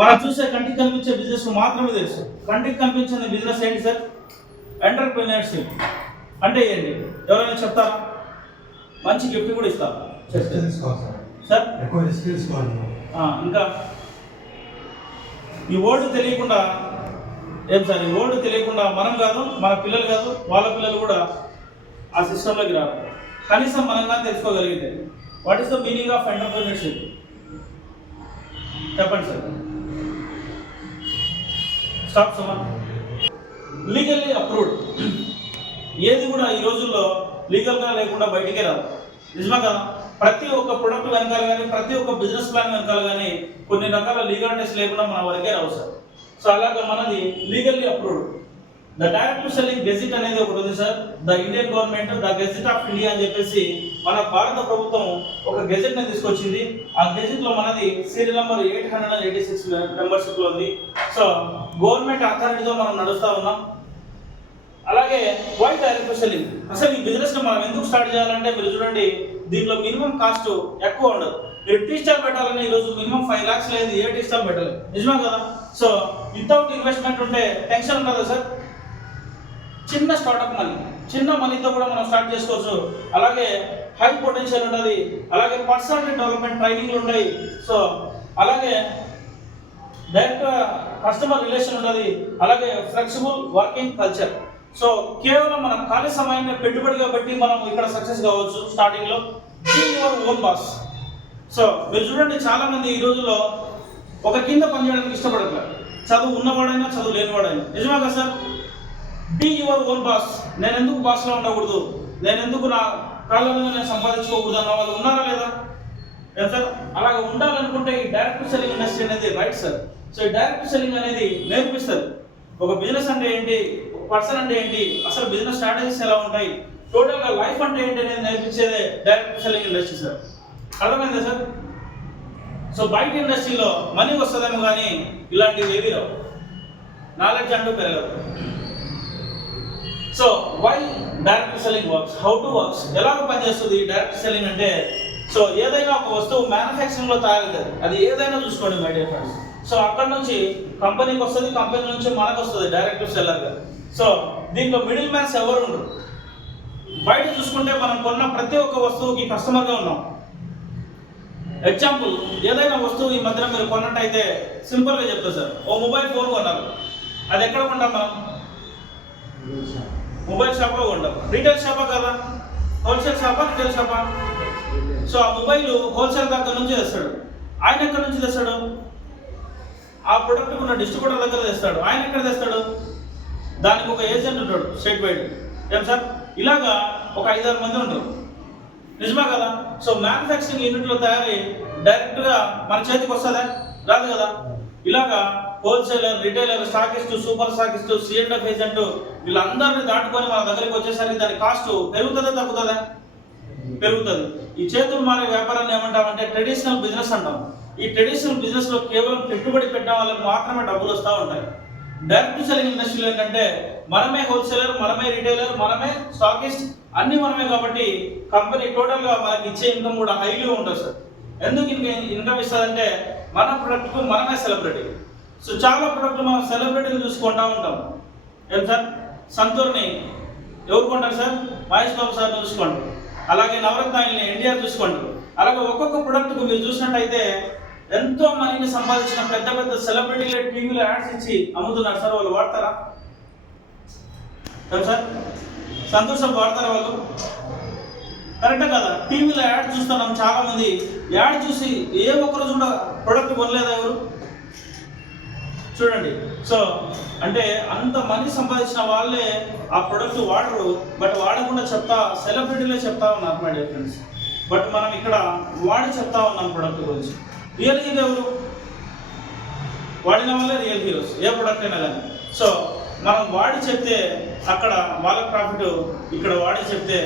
మనం చూసే కంటికి కనిపించే బిజినెస్ మాత్రమే తెలుసు. కంటికి కనిపించిన బిజినెస్ ఏంటి సార్? ఎంటర్‌ప్రెన్యూర్‌షిప్ అంటే ఏంటి? ఎవరైనా చెప్తారా? మంచి గిఫ్ట్ కూడా ఇస్తారు సార్. ఇంకా ఈ వర్డ్ తెలియకుండా ఏం సార్? ఈ వర్డ్ తెలియకుండా మనం కాదు, మన పిల్లలు కాదు, వాళ్ళ పిల్లలు కూడా ఆ సిస్టంలోకి రారు. కనీసం మనంగా తెలుసుకోగలిగితే what is the meaning of entrepreneurship చెప్పండి sir. Stop Suman. Legally approved ఏది కూడా ఈ రోజుల్లో లీగల్గా లేకుండా బయటికే రాదు. నిజమా కదా? ప్రతి ఒక్క ప్రొడక్ట్ వెనకాల కానీ, ప్రతి ఒక్క బిజినెస్ ప్లాన్ వెనకాల కానీ కొన్ని రకాల లీగాలిటీస్ లేకుండా మన వరకే రావు సార్. సో అలాగా మనది legally approved. The direct selling gazette అనేది ఒకటి ఉంది sir. The Indian government the gazette of India అని చెప్పేసి మన భారత ప్రభుత్వం ఒక గెజిట్ ని తీసుకొచ్చింది. ఆ గెజిట్ లో మనది సీరియల్ నెంబర్ 886 మెంబర్షిప్ లో ఉంది. సో గవర్నమెంట్ అథారిటీతో మనం నడుస్తా ఉన్నాం. అలాగే వై డైరెక్ట్ సెల్లింగ్, అసలు ఈ బిజినెస్ ని మనం ఎందుకు స్టార్ట్ చేయాలంటే మీరు చూడండి, దీంట్లో మినిమం కాస్ట్ ఎక్కువ ఉండదు. మీరు టీ స్టాల్ పెట్టాలని ఈరోజు మినిమం 5 lakhs లేదు, ఏ టీ స్టాల్ పెట్టలేదు. నిజమే కదా? సో వితౌట్ ఇన్వెస్ట్మెంట్ ఉంటే టెన్షన్ ఉంటుందా సార్? చిన్న స్టార్ట్అప్ మనీ, చిన్న మనీతో కూడా మనం స్టార్ట్ చేసుకోవచ్చు. అలాగే హై పొటెన్షియల్ ఉంటుంది. అలాగే పర్సనాలిటీ డెవలప్మెంట్ ట్రైనింగ్లు ఉంటాయి. సో అలాగే డైరెక్ట్ కస్టమర్ రిలేషన్ ఉంటుంది. అలాగే ఫ్లెక్సిబుల్ వర్కింగ్ కల్చర్. సో కేవలం మన ఖాళీ సమయాన్ని పెట్టుబడిగా పెట్టి మనం ఇక్కడ సక్సెస్ కావచ్చు. స్టార్టింగ్ లో be your own boss. So మీరు చూడండి, చాలా మంది ఈ రోజుల్లో ఒక కింద పనిచేయడానికి ఇష్టపడట్లేదు. చదువు ఉన్నవాడైనా చదువు లేనివాడైనా. నిజమే కదా sir? Be your own boss. నేను ఎందుకు బాస్లో ఉండకూడదు, నేను ఎందుకు నా కాళ్ళ మీద నేను సంపాదించుకోకూడదు అన్న వాళ్ళు ఉన్నారా లేదా? ఏం సార్? అలాగే ఉండాలనుకుంటే ఈ డైరెక్ట్ సెల్లింగ్ ఇండస్ట్రీ అనేది రైట్ సార్. సో ఈ డైరెక్ట్ సెల్లింగ్ అనేది నేర్పిస్తారు. ఒక బిజినెస్ అంటే ఏంటి, ఒక పర్సన్ అంటే ఏంటి, అసలు బిజినెస్ స్ట్రాటజీస్ ఎలా ఉంటాయి, టోటల్గా లైఫ్ అంటే ఏంటి అనేది నేర్పించేదే డైరెక్ట్ సెల్లింగ్ ఇండస్ట్రీ సార్. అర్థమైందా సార్? సో బయట ఇండస్ట్రీలో మనీ వస్తుందేమో కానీ ఇలాంటివి ఏవి రావు, నాలెడ్జ్ అంటూ పెరగదు. So why direct selling works, how to works, ఎలాగ పనిచేస్తుంది డైరెక్ట్ సెల్లింగ్ అంటే? సో ఏదైనా ఒక వస్తువు మ్యానుఫ్యాక్చరింగ్లో తయారవుతుంది, అది ఏదైనా చూసుకోండి మై డియర్ ఫ్రెండ్స్. సో అక్కడ నుంచి కంపెనీకి వస్తుంది, కంపెనీ నుంచి మనకు వస్తుంది డైరెక్ట్ సెల్లర్గా. సో దీంట్లో మిడిల్ మ్యాన్స్ ఎవరు ఉండరు. బయట చూసుకుంటే మనం కొన్న ప్రతి ఒక్క వస్తువుకి కస్టమర్గా ఉన్నాం. ఎగ్జాంపుల్, ఏదైనా వస్తువు ఈ మధ్యన మీరు కొన్నట్టయితే సింపుల్గా చెప్తా సార్. ఓ మొబైల్ ఫోన్ కొన్నారు, అది ఎక్కడ కొంటాం మనం? మొబైల్ షాప్లో కొంటాం. రీటైల్ షాపా కదా? హోల్సేల్ షాపా, రిటైల్ షాపా? సో ఆ మొబైల్ హోల్సేల్ దగ్గర నుంచి తెస్తాడు. ఆయన ఎక్కడి నుంచి తెస్తాడు? ఆ ప్రొడక్ట్ ఉన్న డిస్ట్రిబ్యూటర్ దగ్గర తెస్తాడు. ఆయన ఎక్కడ తెస్తాడు? దానికి ఒక ఏజెంట్ ఉంటాడు స్టేట్ వైడ్. ఏం సార్? ఇలాగా ఒక 5-6 మంది ఉంటారు. నిజమా కదా? సో మ్యానుఫ్యాక్చరింగ్ యూనిట్లో తయారీ డైరెక్ట్గా మన చేతికి వస్తుందా? రాదు కదా? ఇలాగా wholesaler, retailer, stockist, super stockist, C&F agent వీళ్ళందరినీ దాటుకొని మన దగ్గరికి వచ్చేసరికి దాని కాస్ట్ పెరుగుతుందా తగ్గుతుందా? పెరుగుతుంది. ఈ చేతులు మారే వ్యాపారాన్ని ఏమంటామంటే ట్రెడిషనల్ బిజినెస్ అంటాం. ఈ ట్రెడిషనల్ బిజినెస్లో కేవలం పెట్టుబడి పెట్టిన వాళ్ళకి మాత్రమే డబ్బులు వస్తూ ఉంటాయి. డైరెక్ట్ సెల్లింగ్ ఇండస్ట్రీలో ఏంటంటే మనమే హోల్సేలర్, మనమే రిటైలర్, మనమే స్టాకిస్ట్, అన్ని మనమే. కాబట్టి కంపెనీ టోటల్గా మనకి ఇచ్చే ఇన్కమ్ కూడా హైలీ ఉంటుంది సార్. ఎందుకు ఇన్కమ్ ఇస్తుందంటే మన ప్రొడక్ట్కు మనమే సెలబ్రిటీ. సో చాలా ప్రొడక్ట్లు మనం సెలబ్రిటీలు చూసుకుంటూ ఉంటాం. ఏం సార్? సంతూర్ని ఎవరు కొంటారు సార్? మహేష్ బాబు సార్ చూసుకుంటారు. అలాగే నవరత్నాయిల్ని ఎన్టీఆర్ చూసుకుంటారు. అలాగే ఒక్కొక్క ప్రొడక్ట్కు మీరు చూసినట్టయితే ఎంతో మనీని సంపాదించిన పెద్ద పెద్ద సెలబ్రిటీలు టీవీలో యాడ్స్ ఇచ్చి అమ్ముతున్నారు సార్. వాళ్ళు వాడతారా సార్? సంతోషం వాడతారా వాళ్ళు? కరెక్టే కదా? టీవీలో యాడ్ చూస్తున్నాం చాలా మంది. యాడ్ చూసి ఏ ఒక్కరోజు కూడా ప్రొడక్ట్ కొనలేదా ఎవరు? చూడండి. సో అంటే అంత మనీ సంపాదించిన వాళ్ళే ఆ ప్రొడక్ట్ వాడరు, బట్ వాడకుండా సెలబ్రిటీలే చెప్తా ఉన్నారు మై డియర్ ఫ్రెండ్స్. బట్ మనం ఇక్కడ వాడి చెప్తా ఉన్నాం ప్రొడక్ట్ గురించి. రియల్ హీరో ఎవరు? వాడిన వాళ్ళే రియల్ హీరోస్, ఏ ప్రొడక్ట్ అయినా కానీ. సో మనం వాడి చెప్తే అక్కడ వాళ్ళకి ప్రాఫిట్, ఇక్కడ వాడి చెప్తే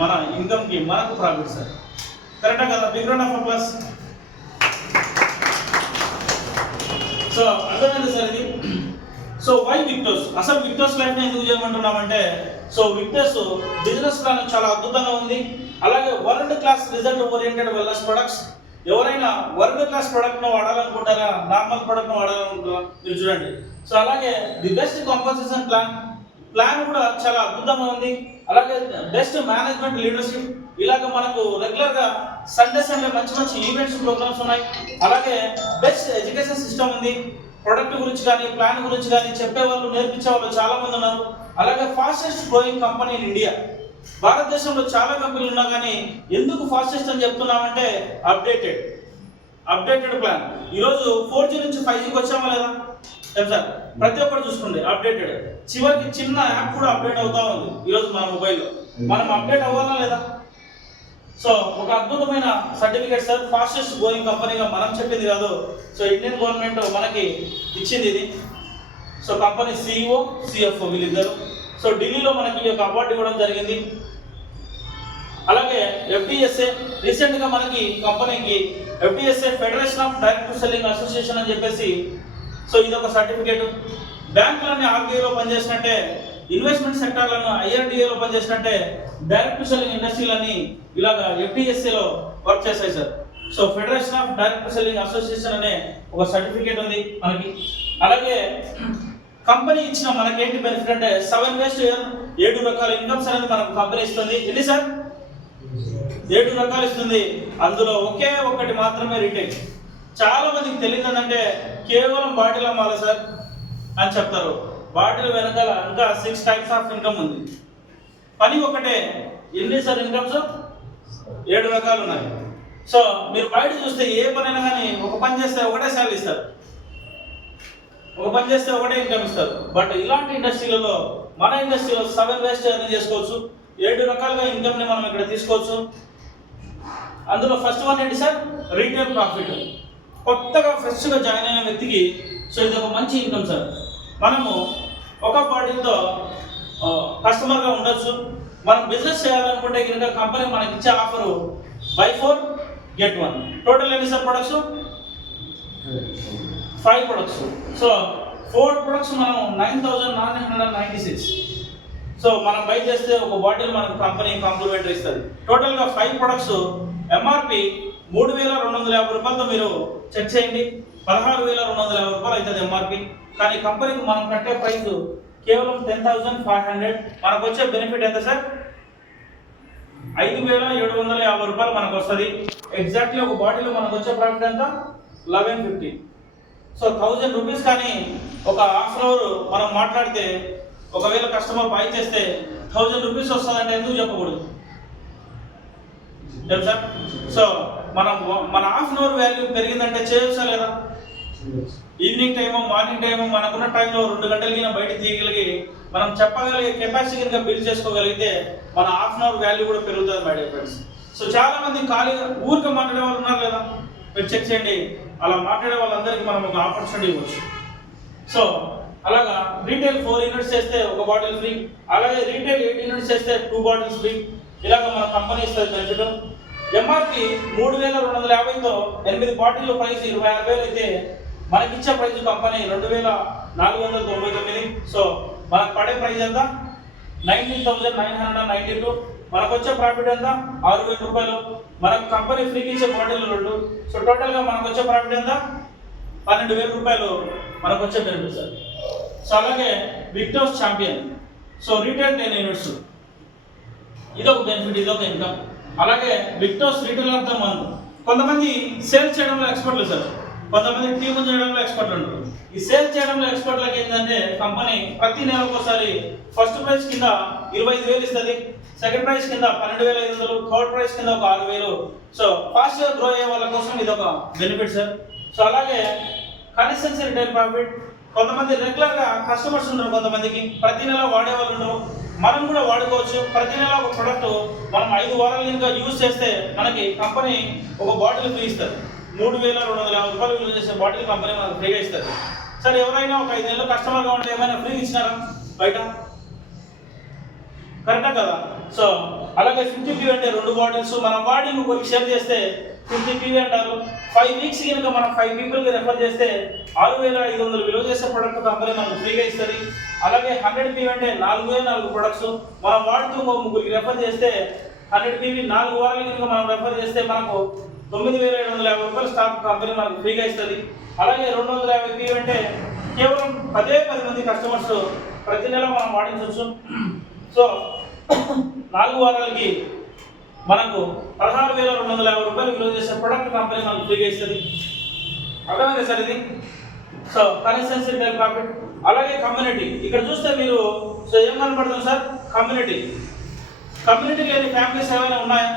మన ఇన్కమ్కి మనకు ప్రాఫిట్ సార్. కరెక్టా కదా? Big round of applause. So అర్థమైంది సార్ ఇది. So why Victors? అసలు విక్టర్స్ లైఫ్ని ఎందుకు చేయమంటున్నామంటే, సో విక్టర్స్ బిజినెస్ ప్లాన్ చాలా అద్భుతంగా ఉంది. అలాగే world class result oriented wellness products, ఎవరైనా వర్క్ క్లాస్ ప్రోడక్ట్ను వాడాలనుకుంటారా, నార్మల్ ప్రోడక్ట్ను వాడాలనుకుంటారా మీరు చూడండి. సో అలాగే ది బెస్ట్ కంపోజిషన్ ప్లాన్ కూడా చాలా అద్భుతంగా ఉంది. అలాగే బెస్ట్ మేనేజ్మెంట్ లీడర్షిప్, ఇలాగ మనకు రెగ్యులర్గా సండే మంచి మంచి ఈవెంట్స్ ప్రోగ్రామ్స్ ఉన్నాయి. అలాగే బెస్ట్ ఎడ్యుకేషన్ సిస్టమ్ ఉంది. ప్రొడక్ట్ గురించి కానీ ప్లాన్ గురించి కానీ చెప్పేవాళ్ళు నేర్పించే వాళ్ళు చాలా మంది ఉన్నారు. అలాగే fastest growing company in India. భారతదేశంలో చాలా కంపెనీలు ఉన్నా కానీ ఎందుకు ఫాస్టెస్ట్ అని చెప్తున్నామంటే అప్డేటెడ్ ప్లాన్. ఈరోజు 4G నుంచి 5Gకి వచ్చామా లేదా సార్? ప్రతి ఒక్కరు చూసుకోండి, అప్డేటెడ్. చివరికి చిన్న యాప్ కూడా అప్డేట్ అవుతా ఉంది ఈరోజు మన మొబైల్లో. మనం అప్డేట్ అవ్వాలా లేదా? సో ఒక అద్భుతమైన సర్టిఫికేట్ సార్, ఫాస్టెస్ట్ గ్రోయింగ్ కంపెనీగా మనం చెప్పింది కాదు. సో ఇండియన్ గవర్నమెంట్ మనకి ఇచ్చింది ఇది. సో కంపెనీ CEO, CFO వీళ్ళిద్దరు. సో ఢిల్లీలో మనకి ఈ యొక్క అవార్డు ఇవ్వడం జరిగింది. అలాగే FDSA రీసెంట్గా మనకి కంపెనీకి FDSA federation of direct selling association అని చెప్పేసి, సో ఇది ఒక సర్టిఫికేట్. బ్యాంకులన్నీ RBIలో పనిచేసినట్టే, ఇన్వెస్ట్మెంట్ సెక్టార్లను IRDAలో పనిచేసినట్టే డైరెక్ట్ సెల్లింగ్ ఇండస్ట్రీలన్నీ ఇలాగ FDSAలో వర్క్ చేశాయి sir. So federation of direct selling association అనే ఒక సర్టిఫికేట్ ఉంది మనకి. అలాగే కంపెనీ ఇచ్చిన మనకేంటి బెనిఫిట్ అంటే 7 ways to earn, 7 రకాల ఇన్కమ్స్ అనేది మనకు కంపెనీ ఇస్తుంది. ఎన్ని సార్? 7 రకాలు ఇస్తుంది. అందులో ఒకే ఒక్కటి మాత్రమే రిటైల్. చాలా మందికి తెలియదు ఏంటంటే కేవలం బాటిల్ అమ్మాలి సార్ అని చెప్తారు. బాటిల్ వెనకాల ఇంకా 6 types ఆఫ్ ఇన్కమ్ ఉంది. పని ఒకటే. ఎన్ని సార్ ఇన్కమ్స్? 7 రకాలు ఉన్నాయి. సో మీరు బయట చూస్తే ఏ పనైనా కానీ ఒక పని చేస్తే ఒకటే శాలరీ ఇస్తారు, ఒక పని చేస్తే ఒకటే ఇన్కమ్ ఇస్తారు. బట్ ఇలాంటి ఇండస్ట్రీలలో, మన ఇండస్ట్రీలో 7 ways to earn చేసుకోవచ్చు. 7 రకాలుగా ఇన్కమ్ని మనం ఇక్కడ తీసుకోవచ్చు. అందులో ఫస్ట్ వన్ ఏంటి సార్? Retail profit. కొత్తగా ఫ్రెష్గా జాయిన్ అయిన వ్యక్తికి సో ఇది ఒక మంచి ఇన్కమ్ సార్. మనము ఒక బాటిల్తో కస్టమర్గా ఉండొచ్చు. మనం బిజినెస్ చేయాలనుకుంటే కనుక కంపెనీ మనకి ఇచ్చే ఆఫరు buy 4 get 1. టోటల్ ఎన్ని sir products? 5 products. So 4 products మనం 9,996. సో మనం బై చేస్తే ఒక బాటిల్ మనకు కంపెనీ కాంప్లిమెంటరీ ఇస్తుంది. టోటల్గా 5 ప్రొడక్ట్స్ MRP 3,250 రూపాయలతో మీరు చెక్ చేయండి. 16,250 రూపాయలు అవుతుంది MRP. కానీ కంపెనీకి మనం కట్టే ప్రైస్ కేవలం 10,500. మనకు వచ్చే బెనిఫిట్ ఎంత సార్? 5,750 రూపాయలు మనకు వస్తుంది. ఎగ్జాక్ట్లీ ఒక బాటిల్ మనకు వచ్చే ప్రాఫిట్ ఎంత? 1150. So 1000 rupees. కానీ ఒక హాఫ్ అన్ అవర్ మనం మాట్లాడితే ఒకవేళ కస్టమర్ బై చేస్తే 1000 రూపీస్ వస్తుందంటే ఎందుకు చెప్పకూడదు తెలుసా? సో మన హాఫ్ అన్ అవర్ వాల్యూ పెరిగిందంటే చేయొచ్చా లేదా? ఈవినింగ్ టైము, మార్నింగ్ టైము, మనకున్న టైంలో 2 గంటలకి బయట తీయగలిగి మనం చెప్పగలిగే కెపాసిటీ కనుక బిల్డ్ చేసుకోగలిగితే మన హాఫ్ అన్ అవర్ వాల్యూ కూడా పెరుగుతుంది మై డియర్ ఫ్రెండ్స్. సో చాలా మంది ఖాళీగా ఊరికే మాట్లాడే వాళ్ళు ఉన్నారు లేదా? మీరు చెక్ చేయండి. అలా మాట్లాడే వాళ్ళందరికీ మనం ఒక ఆపర్చునిటీ ఇవ్వచ్చు. సో అలాగా రీటైల్ 4 యూనిట్స్ చేస్తే ఒక బాటిల్ ఫ్రీ. అలాగే రీటైల్ 8 యూనిట్స్ చేస్తే 2 బాటిల్స్ ఫ్రీ. ఇలాగ మన కంపెనీ ఇస్తుంది బెనిఫిట్. MRP 3,250తో 8 బాటిల్ ప్రైస్ 26,000 అయితే మనకిచ్చే ప్రైస్ కంపెనీ 2,499. సో మనకు పడే ప్రైస్ ఎంత? 19,992. మనకు వచ్చే ప్రాఫిట్ ఎంత? 6,000 రూపాయలు. మనకు కంపెనీ ఫ్రీకి ఇచ్చే బాటిల్ 2. సో టోటల్గా మనకు వచ్చే ప్రాఫిట్ ఎంత? 12,000 రూపాయలు మనకు వచ్చే బెనిఫిట్ సార్. సో అలాగే విక్టర్స్ ఛాంపియన్. సో రీటైల్ 10 యూనిట్స్, ఇదొక బెనిఫిట్, ఇదొక ఇన్కమ్. అలాగే విక్టర్స్ రిటైల్ ఆఫ్ ద మంత్. కొంతమంది సేల్స్ చేయడంలో ఎక్స్పర్ట్లు సార్, కొంతమంది టీమ్ చేయడంలో ఎక్స్పర్ట్లు ఉంటారు. ఈ సేల్ చేయడంలో ఎక్స్పర్ట్లకి ఏంటంటే కంపెనీ ప్రతి నెలకు ఒకసారి ఫస్ట్ ప్రైస్ కింద 25,000 ఇస్తుంది, సెకండ్ ప్రైస్ కింద 12,500, థర్డ్ ప్రైస్ కింద ఒక 6,000. సో ఫాస్ట్గా గ్రో అయ్యే వాళ్ళ కోసం ఇది ఒక బెనిఫిట్ సార్. సో అలాగే కన్సిస్టెన్సీ రిటైల్ ప్రాఫిట్. కొంతమంది రెగ్యులర్గా కస్టమర్స్ ఉంటారు, కొంతమందికి ప్రతి నెల వాడే వాళ్ళు ఉంటారు. మనం కూడా వాడుకోవచ్చు. ప్రతి నెల ఒక ప్రొడక్ట్ మనం 5 వారాలు కనుక యూజ్ చేస్తే మనకి కంపెనీ ఒక బాటిల్ ఫ్రీ ఇస్తుంది. 3,250 రూపాయలు యూజ్ చేసే బాటిల్ కంపెనీ మనకు ఫ్రీగా ఇస్తుంది సార్. ఎవరైనా ఒక 5 నెలలు కస్టమర్గా ఉంటే ఏమైనా ఫ్రీ ఇచ్చినారా బయట? కరెక్టా కదా? సో అలాగే 50 PV అంటే 2 బాటిల్స్ మనం వాడి ఇంకొకరికి షేర్ చేస్తే 50 PV అంటారు. 5 weeks కనుక మనం 5 peopleకి రెఫర్ చేస్తే 6,500 విలువ చేసే ప్రొడక్ట్ కంపెనీ మనకు ఫ్రీగా ఇస్తుంది. అలాగే 100 PV అంటే 4,004 ప్రొడక్ట్స్ మనం వాడుతూ 3 రెఫర్ చేస్తే 100 PV 4 వారాలు కనుక మనం రెఫర్ చేస్తే మనకు 9,750 రూపాయలు స్టాక్ కంపెనీ మనకు ఫ్రీగా ఇస్తుంది. అలాగే 250 PV అంటే కేవలం 10 మంది కస్టమర్స్ ప్రతి నెల మనం వాడించవచ్చు. సో 4 వారాలకి మనకు 16,250 రూపాయలు విలువ చేసే ప్రొడక్ట్ కంపెనీ మనకు ఫ్రీగా ఇస్తుంది. అర్థమైంది సార్ ఇది. So consistency deal profit. అలాగే కమ్యూనిటీ ఇక్కడ చూస్తే మీరు సో ఏం కనపడుతుంది సార్, కమ్యూనిటీ లేని ఫ్యామిలీస్ ఏమైనా ఉన్నాయా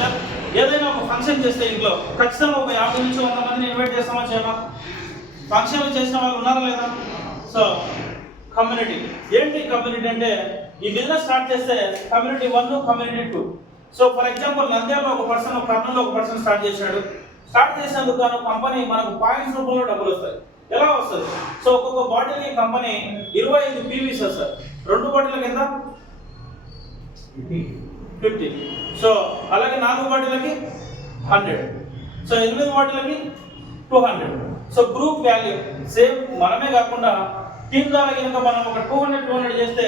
సార్? ఏదైనా ఒక ఫంక్షన్ చేస్తే ఇంట్లో ఖచ్చితంగా ఒక 50 నుంచి 100 మందిని ఇన్వైట్ చేస్తామా చేయమా? ఫంక్షన్లు చేసిన వాళ్ళు ఉన్నారా లేదా? సో కమ్యూనిటీ ఏంటి? కమ్యూనిటీ అంటే ఈ బిజినెస్ స్టార్ట్ చేస్తే community 1, community 2. So for example నంద్యాలలో ఒక పర్సన్, కర్నూలులో ఒక పర్సన్ స్టార్ట్ చేశాడు. స్టార్ట్ చేసినందుకు గాను కంపెనీ మనకు పాయింట్స్ రూపంలో డబ్బులు వస్తాయి. ఎలా వస్తుంది? సో ఒక్కొక్క బాటిల్కి కంపెనీ 25 PV ఇస్తుంది సార్. 2 బాటిల్ కింద 50. సో అలాగే 4 బాటిల్కి 100. So 8 బాటిల్కి 200. So group value same. మనమే కాకుండా టీమ్ ద్వారా కనుక మనం ఒక 200 చేస్తే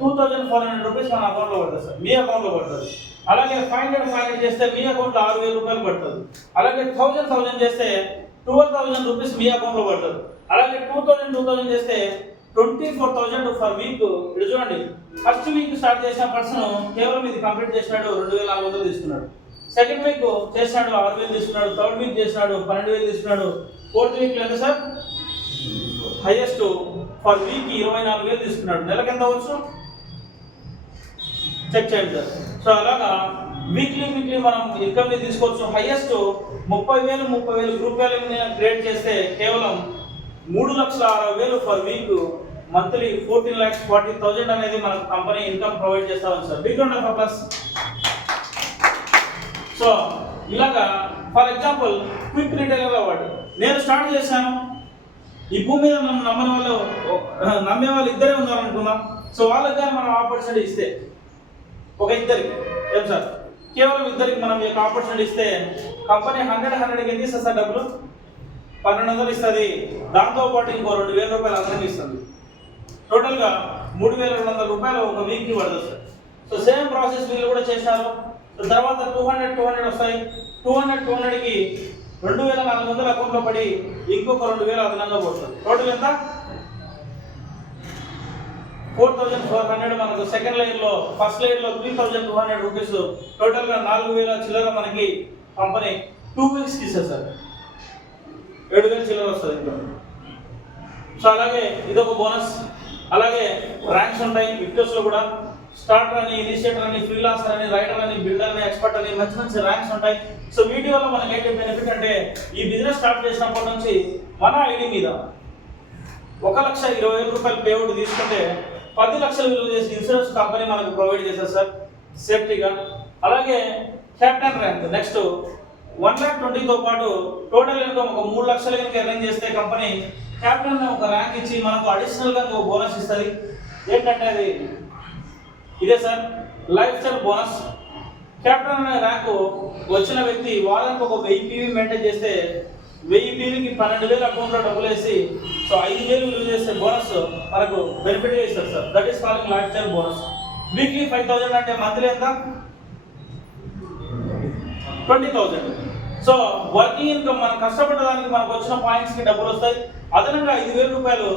2,400 రూపీస్ మన అకౌంట్లో పడుతుంది సార్, మీ అకౌంట్లో పడుతుంది. అలాగే 500 చేస్తే మీ అకౌంట్లో 6,000 రూపాయలు పడుతుంది. అలాగే 1,000 చేస్తే 12,000 రూపీస్ మీ అకౌంట్లో పడుతుంది. అలాగే 2,000 చేస్తే 24,000 ఫర్ వీక్. ఇది చూడండి, ఫస్ట్ వీక్ స్టార్ట్ చేసిన పర్సన్ కేవలం ఇది కంప్లీట్ చేసినాడు 2,400 తీసుకున్నాడు. సెకండ్ వీక్ చేసినాడు 6,000 తీసుకున్నాడు. థర్డ్ వీక్ చేసినాడు 12,000 తీసుకున్నాడు. ఫోర్త్ వీక్ లేదు సార్, హైయెస్ట్ ఫర్ వీక్ 24,000 తీసుకున్నాడు. నెలకు ఎంత అవ్వచ్చు చెక్ చేయండి సార్. సో అలాగా వీక్లీ మనం ఇన్కమ్ని తీసుకోవచ్చు. హైయెస్ట్ 30,000 గ్రూప్ వాల్యూని క్రియేట్ చేస్తే కేవలం 3,60,000 ఫర్ వీక్. మంత్లీ 14,40,000 అనేది మనకు కంపెనీ ఇన్కమ్ ప్రొవైడ్ చేస్తా ఉంది sir. Big round of applause. So ఇలాగా for example quick retailer award నేను స్టార్ట్ చేశాను. ఈ భూమి మీద నన్ను నమ్మే వాళ్ళు ఇద్దరే ఉన్నారనుకుందాం. సో వాళ్ళకి కానీ మనం ఆపర్చునిటీ ఇస్తే ఒక ఇద్దరికి ఏం సార్, కేవలం ఇద్దరికి మనం ఈ ఆపర్చునిటీ ఇస్తే కంపెనీ 100కి ఎంత ఇస్తుంది సార్ డబ్బులు? 1,200 ఇస్తుంది. దాంతోపాటు ఇంకో 2,000 రూపాయలు అందరికీ ఇస్తుంది. టోటల్గా 3,200 రూపాయలు ఒక వీక్కి పడుతుంది సార్. సో సేమ్ ప్రాసెస్ వీళ్ళు కూడా చేశారు. తర్వాత 200 వస్తాయి. 200కి 2,400 అకౌంట్లో పడి ఇంకొక 2,000 అదనంగా పోతుంది. టోటల్ ఎంత? 4,400 మనకు సెకండ్ లేయర్లో. ఫస్ట్ లేయర్లో 3,200 రూపీస్. టోటల్గా 4,000 చిల్లర మనకి కంపెనీ 2 వీక్స్కి ఇస్తుంది సార్. 7,000 చిల్లర వస్తుంది ఇంట్లో. సో అలాగే ఇదొక బోనస్. అలాగే ర్యాంక్స్ ఉంటాయి విక్టర్స్లో కూడా. స్టార్టర్ అని, ఇనిషియేటర్ అని, ఫ్రీలాన్సర్ అని, రైటర్ అని, బిల్డర్ అని, ఎక్స్పర్ట్ అని మంచి ర్యాంక్స్ ఉంటాయి. సో వీటి వల్ల మనకి ఏంటి బెనిఫిట్ అంటే ఈ బిజినెస్ స్టార్ట్ చేసినప్పటి నుంచి మన ఐడి మీద 1,20,000 రూపాయలు పేఅవుట్ తీసుకుంటే 10 లక్షలు విలువ చేసి ఇన్సూరెన్స్ కంపెనీ మనకు ప్రొవైడ్ చేస్తారు సార్ సేఫ్టీగా. అలాగే క్యాప్టెన్ ర్యాంక్ నెక్స్ట్ 1,20,000తో పాటు టోటల్ ఇన్కమ్ ఒక 3 లక్షలు కనుక అరేంజ్ చేస్తే కంపెనీ క్యాప్టెన్ ఒక ర్యాంక్ ఇచ్చి మనకు అడిషనల్గా ఒక బోనస్ ఇస్తుంది. ఏంటంటే అది ఇదే sir, life style bonus. Captain అనే ర్యాంకు వచ్చిన వ్యక్తి వారానికి ఒక 1000 PV మెయింటైన్ చేస్తే 1000 PVకి 12,000 అకౌంట్లో డబ్బులు వేసి సో 5,000 విలువ చేసే బోనస్ మనకు బెనిఫిట్గా ఇస్తారు sir. That is calling life style bonus. Weekly 5,000 అంటే మంత్లీ ఎంత? 20,000. సో వర్కింగ్ ఇన్కమ్ మనం కష్టపడడానికి మనకు వచ్చిన పాయింట్స్కి డబ్బులు వస్తాయి. అదనంగా 5,000 రూపాయలు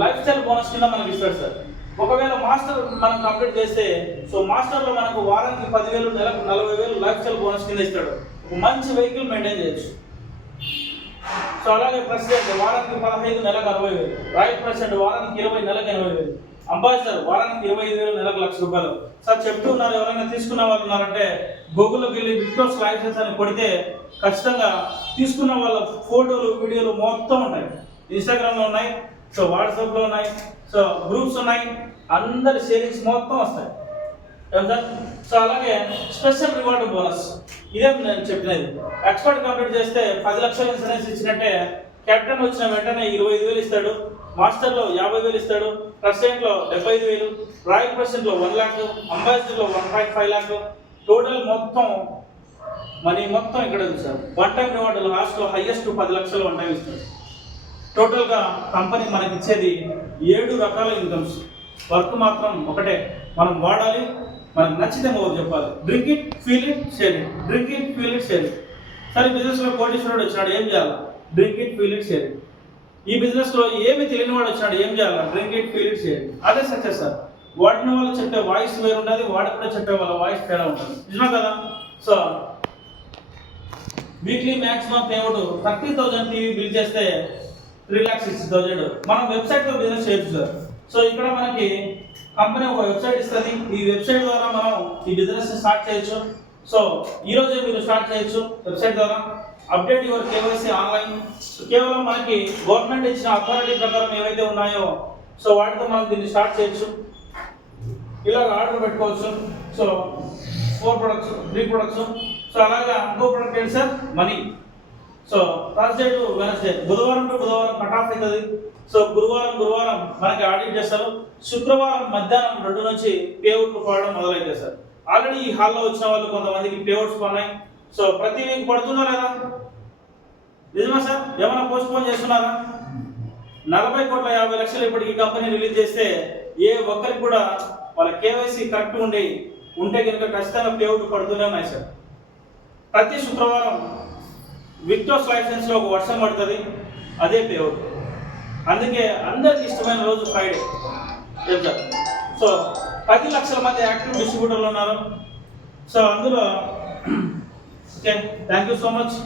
లైఫ్ స్టైల్ బోనస్ కింద మనకి ఇస్తాడు సార్. ఒకవేళ మాస్టర్ మనం కంప్లీట్ చేస్తే సో మాస్టర్లో మనకు వారానికి 10,000, నెలకు 40,000 లైఫ్ స్టైల్ బోనస్ కింద ఇస్తాడు. ఒక మంచి వెహికల్ మెయింటైన్ చేయొచ్చు. సో అలాగే ప్రెసిడెంట్ వారానికి 15, నెలకు 60,000. రాయల్ ప్రెసిడెంట్ వారానికి 20, నెలకు 80,000. అంబాసిడర్ వారానికి 25,000, నెలకు 1,00,000 రూపాయలు. సార్ చెప్తూ ఉన్నారు, ఎవరైనా తీసుకున్న వాళ్ళు ఉన్నారంటే గూగుల్లోకి వెళ్ళి విక్టర్స్ లైసెన్స్ అని కొడితే ఖచ్చితంగా తీసుకున్న వాళ్ళ ఫోటోలు, వీడియోలు మొత్తం ఉంటాయి. ఇన్స్టాగ్రామ్లో ఉన్నాయి, సో వాట్సాప్లో ఉన్నాయి, సో గ్రూప్స్ ఉన్నాయి, అందరి షేరింగ్స్ మొత్తం వస్తాయి సార్. సో అలాగే స్పెషల్ రివార్డ్ బోనస్ ఇదే నేను చెప్పినది. ఎక్స్పర్ట్ కంప్లీట్ చేస్తే 10 లక్షల ఇన్సూరెన్స్ ఇచ్చినట్టే కెప్టెన్ వచ్చిన వెంటనే 25,000 ఇస్తాడు. మాస్టర్లో 50,000 ఇస్తాడు. ప్రెసిడెంట్లో 75,000, రాయల్ ప్రెసిడెంట్లో 1,00,000, అంబాసిడర్లో 1.5 lakh. టోటల్ మొత్తం మనీ మొత్తం ఇక్కడ ఉంది సార్. వన్ టైం రివార్డు లాస్ట్లో హైయెస్ట్ 10 లక్షలు వన్ టైం ఇస్తాడు. టోటల్గా కంపెనీ మనకి ఇచ్చేది 7 రకాల ఇన్కమ్స్. వర్క్ మాత్రం ఒకటే, మనం వాడాలి, మనకు నచ్చితే ఎవరు చెప్పాలి. Drink it, feel it, share it. Drink it, feel it, share it. సరే బిజినెస్లో కోటీశ్వరుడు వచ్చినాడు, ఏం చేయాలి? Drink it, feel it, share it. ఈ బిజినెస్లో ఏమి తెలియని వాడు వచ్చినాడు, ఏం చేయాలి? Drink it, feel it, share it. అదే సక్సెస్ సార్. వాడిన వాళ్ళు చెప్పే వాయిస్ వేరు ఉంటుంది, వాడు కూడా చెప్పే వాళ్ళ వాయిస్ తేడా ఉంటుంది. నిజమే కదా? So weekly maximum payment 30,000 TV bill చేస్తే 3,60,000 మనం వెబ్సైట్లో బిజినెస్ చేయొచ్చు సార్. సో ఇక్కడ మనకి కంపెనీ ఒక వెబ్సైట్ ఇస్తుంది. ఈ వెబ్సైట్ ద్వారా మనం ఈ బిజినెస్ స్టార్ట్ చేయొచ్చు. సో ఈ రోజే మీరు స్టార్ట్ చేయొచ్చు వెబ్సైట్ ద్వారా. Update your KYC online. కేవలం మనకి గవర్నమెంట్ ఇచ్చిన అథారిటీ ప్రకారం ఏవైతే ఉన్నాయో సో వాటితో మనం దీన్ని స్టార్ట్ చేయొచ్చు. ఇలాగ ఆర్డర్ పెట్టుకోవచ్చు. So 4 products, 3 products. సో అలాగా ఇంకో ప్రొడక్ట్ ఏంటి sir? Money. So Thursday to Wednesday, బుధవారం టు బుధవారం కట్ ఆఫ్ అవుతుంది. సో గురువారం మనకి ఆడిట్ చేస్తారు. శుక్రవారం మధ్యాహ్నం 2 నుంచి పేఅవుట్లు పడడం మొదలైతే సార్. ఆల్రెడీ ఈ హాల్లో వచ్చిన వాళ్ళు కొంతమందికి పేఅవుట్స్ పడినాయి. సో ప్రతి వీక్ పడుతున్నా లేదా? నిజమా సార్? ఏమైనా పోస్ట్ పోన్ చేస్తున్నారా? 40,50,00,000 ఇప్పటికి కంపెనీ రిలీజ్ చేస్తే ఏ ఒక్కరికి కూడా వాళ్ళ కేవైసీ కరెక్ట్ ఉంటే కనుక ఖచ్చితంగా పేఅవుట్ పడుతూనే ఉన్నాయి సార్. ప్రతి శుక్రవారం విక్టోస్ లైసెన్స్లో ఒక వర్షం పడుతుంది, అదే పేఅవుట్. అందుకే అందరికి ఇష్టమైన రోజు ఫ్రైడే చెప్తారు. సో 10 లక్షల మంది యాక్టివ్ డిస్ట్రిబ్యూటర్లు ఉన్నారు. సో అందులో okay, thank you so much.